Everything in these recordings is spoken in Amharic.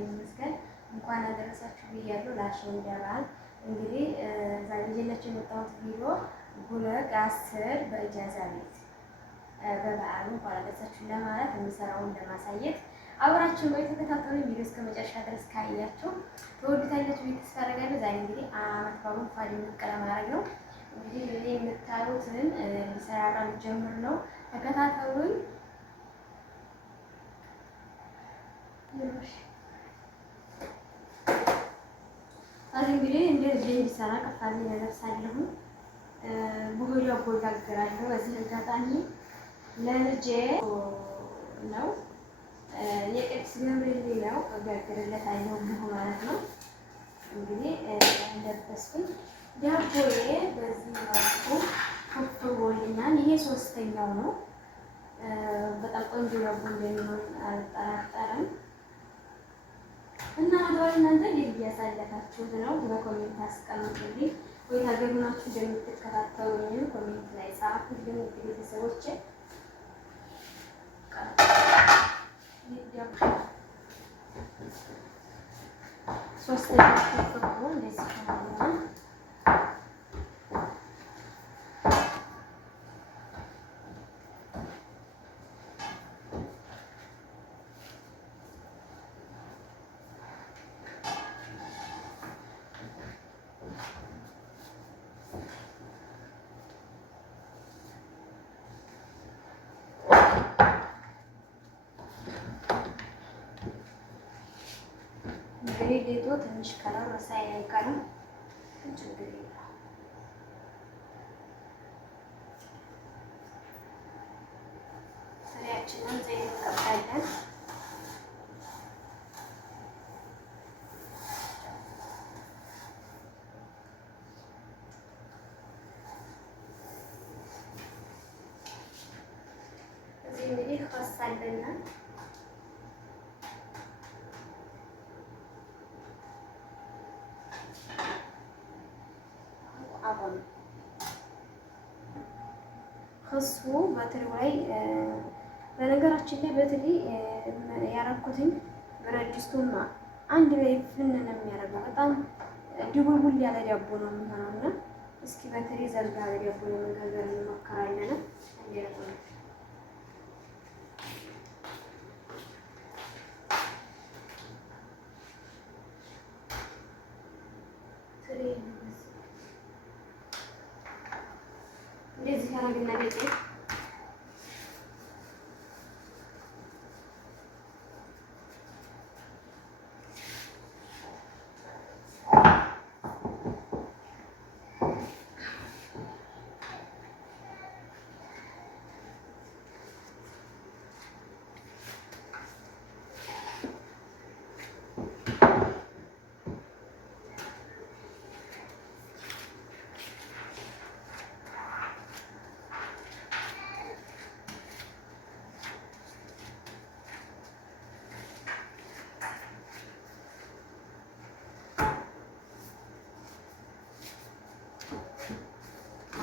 ይመስገን እንኳን አደረሳችሁ ብያለሁ ለአሸንዳ በዓል። እንግዲህ ዛሬ ይዤላችሁ የመጣሁት ቪዲዮ ጉለግ 10 በኢጃዛ ቤት በበዓሉ እንኳን አደረሳችሁ ለማለት የሚሰራውን ለማሳየት አብራችሁ ወይ ተከታተሉ። ቪዲዮ እስከ መጨረሻ ድረስ ካያችሁ ተወዱታላችሁ ብዬ ተስፋ አደርጋለሁ። ዛሬ እንግዲህ አመት በዓሉን ፋዲ መቀለም ማድረግ ነው። እንግዲህ እዚህ የምታዩትን ሊሰራ ጀምር ነው። ተከታተሉኝ። አሁን እንግዲህ እንደዚህ ሊሰራ ቀፋል ያለብሳለሁ ቡሆሪ አቦጋግራለሁ። በዚህ አጋጣሚ ለልጄ ነው የቅድስ ገብርኤል ነው አጋግርለታለሁ ማለት ነው። እንግዲህ እንደተስኩኝ ዳቦዬ በዚህ መልኩ ከፍ ብሎልኛል። ይሄ ሶስተኛው ነው። በጣም ቆንጆ ዳቦ እንደሚሆን አልጠራጠርም። እና አሁን እናንተ እንዴት እያሳለፋችሁት ነው? በኮሜንት አስቀምጡልኝ። ወይ ታገሩናችሁ እንደምትከታተሉኝ ኮሜንት ላይ ጻፉልኝ። ቤተሰቦቼ ሶስተኛው ተፈጥሮ እንደዚህ ነው። እንግዲህ ሌጦ ትንሽ ከለር መሳይ አይቀርም። ችግር የለውም። ስሪያችንን ዘይት እንቀባለን። እዚህ እንግዲህ ከሳለና ከሱ በትሪው ላይ በነገራችን ላይ በትሪ ያረኩትኝ ብረት ድስቱና አንድ ላይ ፍን ነው የሚያደርገው። በጣም ድቡልቡል ያለ ዳቦ ነው የሚሆነው እና እስኪ በትሪ ዘርጋ ዳቦ ለመጋገር እንሞክራለን። እንደዚህ ያደርግና ቤት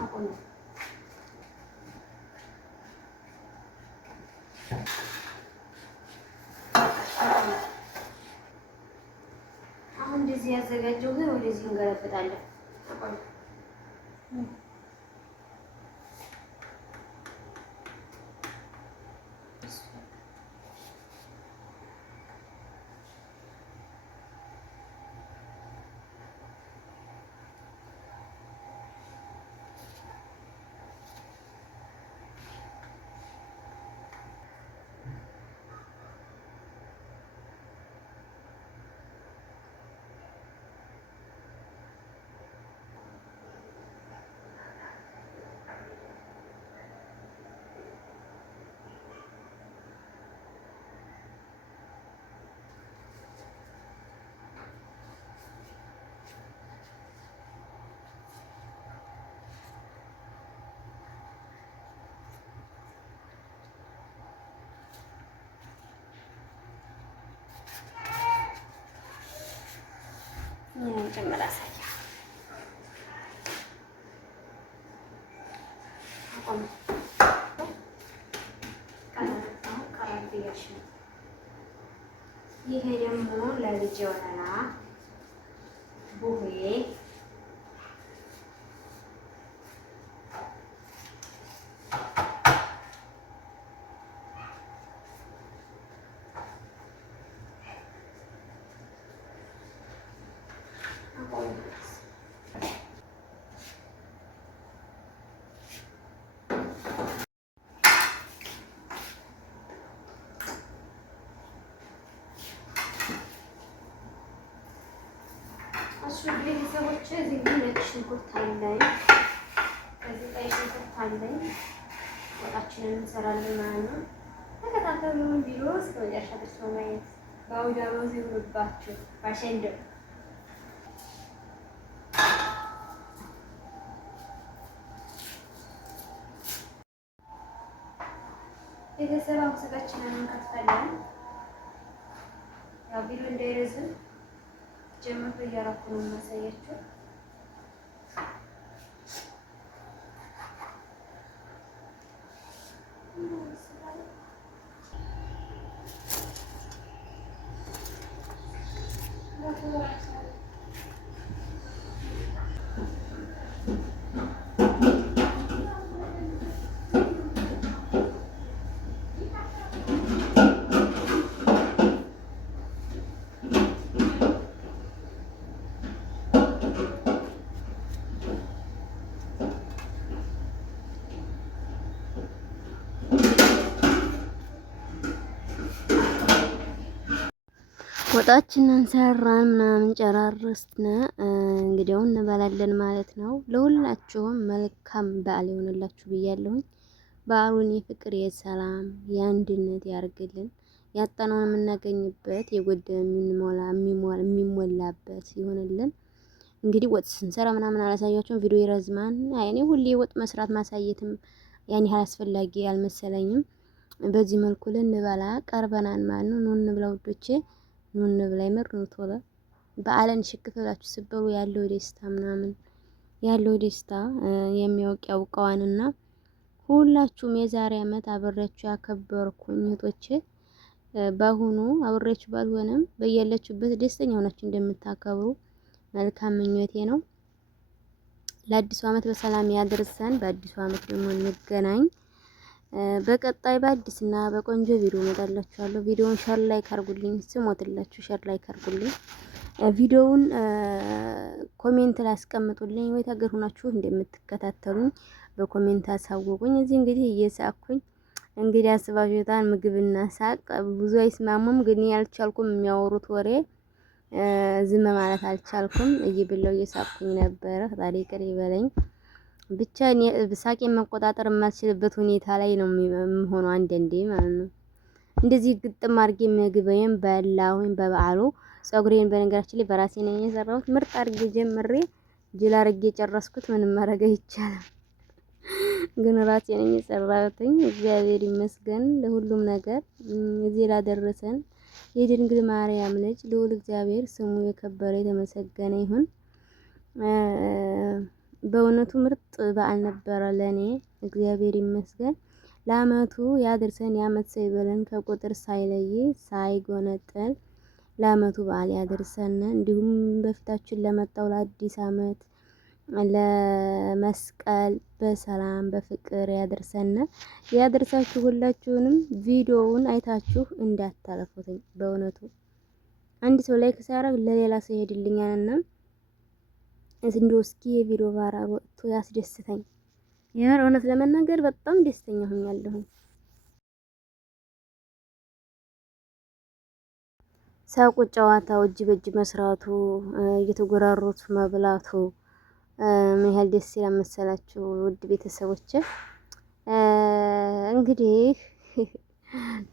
አሁን እንደዚህ ያዘጋጀው ግን ወደዚህ እንገለብጣለን። ጨምራ ሳያ አቆም ይሄ ደግሞ ለልጅ ወለላ ቡሄ እሺ ቤተሰቦቼ እዚህ ነጭ ሽንኩርት አለኝ፣ ከዚህ ቀይ ሽንኩርት አለኝ። ወጣችንን እንሰራለን ማለት ነው። ተከታተሉን። ቪዲዮ እስከ መጨረሻ ድረስ በማየት በአውዳ ይሁንባችሁ። ባሸንደ ቤተሰብ አሁን ስጋችንን እንከትፋለን። ያው ቪዲዮ እንዳይረዝም ጀምሮ እያደረኩ ነው የማሳያችሁ። ወጣችንን ሰራን ምናምን ጨራረስን። እንግዲያው እንበላለን ማለት ነው። ለሁላችሁም መልካም በዓል ይሆንላችሁ ብያለሁኝ። በዓሉን የፍቅር የሰላም የአንድነት ያርግልን። ያጣነውን የምናገኝበት የጎደለ የሚሞላበት ይሆንልን። እንግዲህ ወጥ ስንሰራ ምናምን አላሳያችሁም፣ ቪዲዮ ይረዝማል። እኔ ሁሌ ወጥ መስራት ማሳየትም ያን ያህል አስፈላጊ አልመሰለኝም። በዚህ መልኩ ልንበላ ቀርበናል ማለት ነው። ኑ እንብላ ውዶቼ። ኑን ብላይ ምር ነው ቶሎ በዓልን ሽክፍ ብላችሁ ስበሉ ያለው ደስታ ምናምን ያለው ደስታ የሚያውቅ ያውቀዋንና ሁላችሁም የዛሬ ዓመት አብሬያችሁ ያከበርኩኝ እህቶቼ በአሁኑ አብሬያችሁ ባልሆነም በያላችሁበት ደስተኛ ሆናችሁ እንደምታከብሩ መልካም ምኞቴ ነው። ለአዲሱ ዓመት በሰላም ያደርሰን። በአዲሱ ዓመት ደግሞ እንገናኝ። በቀጣይ በአዲስና በቆንጆ ቪዲዮ እመጣላችኋለሁ። ቪዲዮውን ሼር ላይክ አድርጉልኝ፣ ስሞትላችሁ ሼር ላይክ አድርጉልኝ። ቪዲዮውን ኮሜንት ላይ አስቀምጡልኝ። ወይ ታገር ሆናችሁ እንደምትከታተሉኝ በኮሜንት አሳውቁኝ። እዚህ እንግዲህ እየሳኩኝ እንግዲህ አስባችሁታል። ምግብና ሳቅ ብዙ አይስማሙም፣ ግን ያልቻልኩም የሚያወሩት ወሬ ዝም ማለት አልቻልኩም። እየበላው እየሳኩኝ ነበረ። ፈጣሪ ይቅር ይበለኝ። ብቻ እኔ ሳቄን መቆጣጠር የማልችልበት ሁኔታ ላይ ነው የምሆነው አንዳንዴ ማለት ነው። እንደዚህ ግጥም አድርጌ ምግቤን በላሁኝ በበዓሉ። ፀጉሬን በነገራችን ላይ በራሴ ነኝ የሰራሁት። ምርጥ አድርጌ ጀምሬ ጅል አድርጌ ጨረስኩት። ምንም ማድረግ አይቻልም፣ ግን ራሴ ነኝ የሰራሁትኝ። እግዚአብሔር ይመስገን ለሁሉም ነገር እዚህ ላደረሰን የድንግል ማርያም ልጅ ልዑል እግዚአብሔር ስሙ የከበረ የተመሰገነ ይሁን። በእውነቱ ምርጥ በዓል ነበረ ለኔ። እግዚአብሔር ይመስገን። ለአመቱ ያድርሰን፣ የአመት ሰው ይበለን፣ ከቁጥር ሳይለይ ሳይጎነጠል ለአመቱ በዓል ያድርሰን። እንዲሁም በፊታችን ለመጣው ለአዲስ አመት ለመስቀል በሰላም በፍቅር ያድርሰን። ያድርሳችሁ። ሁላችሁንም ቪዲዮውን አይታችሁ እንዳታለፉትኝ። በእውነቱ አንድ ሰው ላይክ ሲያደርግ ለሌላ ሰው ይሄድልኛልና እንደው እስኪ የቪዲዮ ቫይራል ወጥቶ ያስደስተኝ። የምር እውነት ለመናገር በጣም ደስተኛ ሆኛለሁ። ሳቁ፣ ጨዋታው፣ እጅ በእጅ መስራቱ፣ እየተጎራሮቱ መብላቱ ምን ያህል ደስ ይላል መሰላችሁ ውድ ቤተሰቦች። እንግዲህ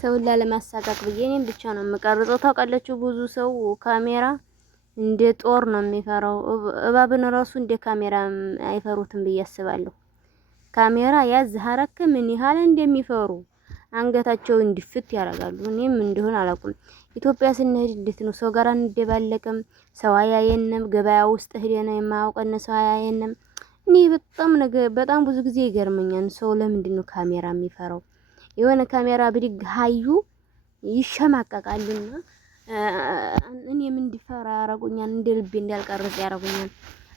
ሰውን ላለማሳቃቅ ብዬ እኔም ብቻ ነው የምቀርጸው። ታውቃላችሁ ብዙ ሰው ካሜራ እንደ ጦር ነው የሚፈራው። እባብን ራሱ እንደ ካሜራ አይፈሩትም ብዬ አስባለሁ። ካሜራ ያዝ ሀረክ ምን ያህል እንደሚፈሩ አንገታቸውን እንዲፍት ያደርጋሉ። እኔም እንደሆነ አላውቅም። ኢትዮጵያ ስንሄድ እንዴት ነው ሰው ጋር እንደባለቅም ሰው አያየንም። ገበያ ውስጥ ሄደን የማያውቀን ሰው አያየንም። እኔ በጣም ብዙ ጊዜ ይገርመኛል። ሰው ለምንድን ነው ካሜራ የሚፈራው? የሆነ ካሜራ ብድግ ሀዩ ይሸማቀቃሉና እኔም እንዲፈራ ያረጉኛል፣ እንደ ልቤ እንዳልቀርጽ ያረጉኛል።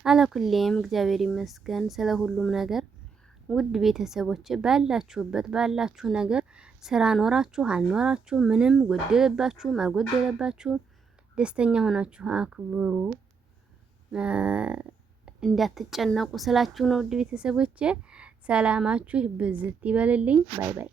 አለኩሌም እግዚአብሔር ይመስገን ስለ ሁሉም ነገር። ውድ ቤተሰቦች ባላችሁበት ባላችሁ ነገር ስራ ኖራችሁ አልኖራችሁ ምንም ጎደለባችሁ አልጎደለባችሁ ደስተኛ ሆናችሁ አክብሩ። እንዳትጨነቁ ስላችሁ ነው። ውድ ቤተሰቦቼ ሰላማችሁ ብዝት ይበልልኝ። ባይ ባይ።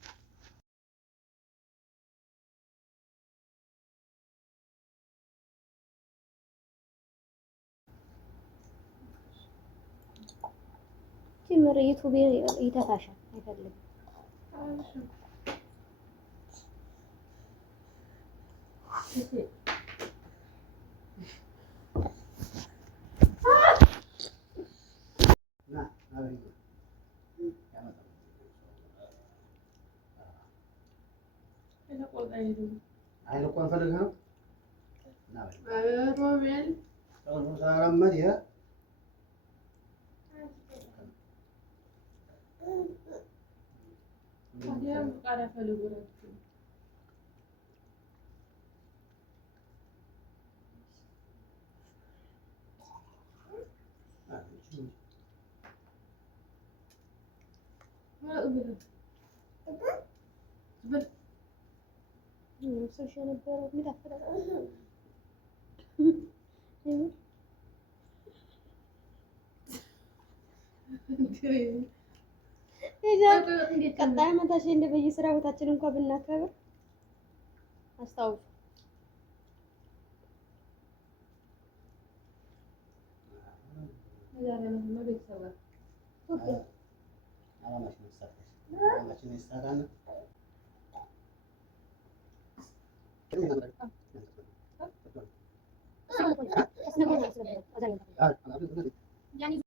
ጀመረ ዩቲዩብ ይተፋሻል አይፈልግም። አይልቆን ፈልገህ ነው ሮቤል ቀጣይ ዓመታችን እንደ በየስራ ቦታችን እንኳን ብናከብር አስታውሱ።